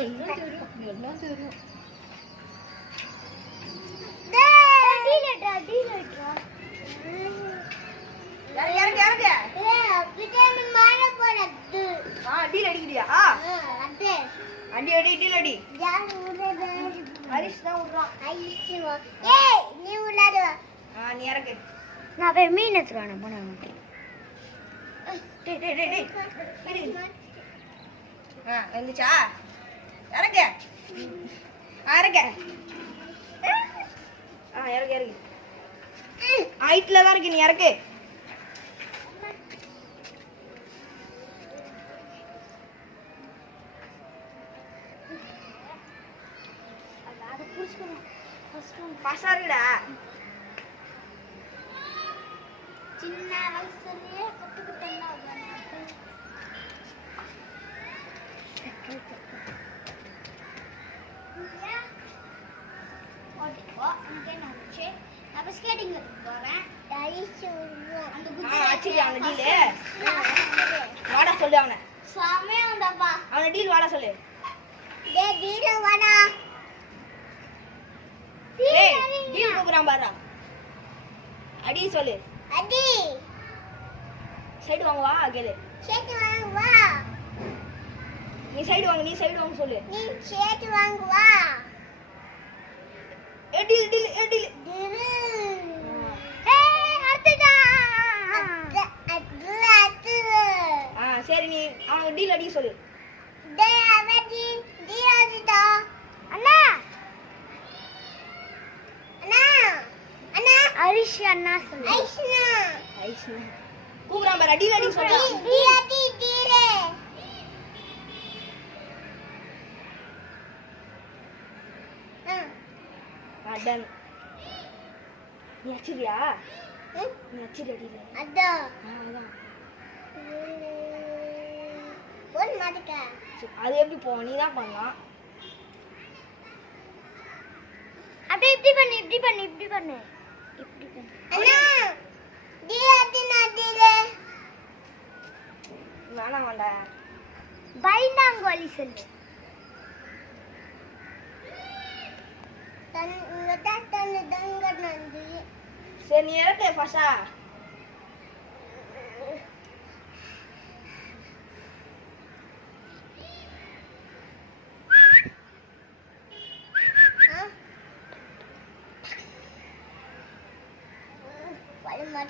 எல்லாம் தெரியும். டீல் அடிக்கிறியா? அடி அடி டீல் அடி. ஹரிஷ் தான் விடுறான். நீ உள்ளாடு. நீ இறக்கு. நான் போய் மீன் எடுத்துருவானே போனேன். டேய் டேய் டேய் டேய். வந்துச்சா? இறக்கு. இறக்கு. இறக்கு இறக்கு. ஹைட்ல தான் இருக்கு, நீ இறக்கு. பசாருடா. சின்ன வயசுலயே கத்துக்கிட்டேன்னா வாடா சொல்லு அவனை. அவனை டீல் வாடா சொல்லு. டீல் கூப்பிடுறான் பாரு. அடி சொல்லு. அடி சைடு வாங்க வா கேளு. சேத்து வாங்க வா. நீ சைடு வாங்க, நீ சைடு வாங்க சொல்லு. நீ சேத்து வாங்க வா. Deal deal deal. அடுத்துடா. சரி நீ அவனுக்கு டீல் அடி சொல்லு. டேய் அவதி டீல் அடிடா. அண்ணா அண்ணா அண்ணா ஹரிஷ் அண்ணா சொல்லு. ஐஷ்னா ஐஷ்னா கூப்பிடுறான் பாரு. டீல் அடி சொல்லு. டீல் அடி டீல். டன். நீ அச்சிரியா? நீ அச்சிரி அடியில. அதான். அதான். போன் மாட்டக்க. அது எப்படி போ? நீ தான் பண்ணலாம். அப்படியே இப்படி பண்ணு, இப்படி பண்ணு, இப்படி பண்ணு. இப்படி பண்ணு. அண்ணா டீல் அடினா டீல். வேணாம் வேண்டா. பைனாங்கோலி சொல்லு. சரி நீ இறக்கு ஃபர்ஸ்டா.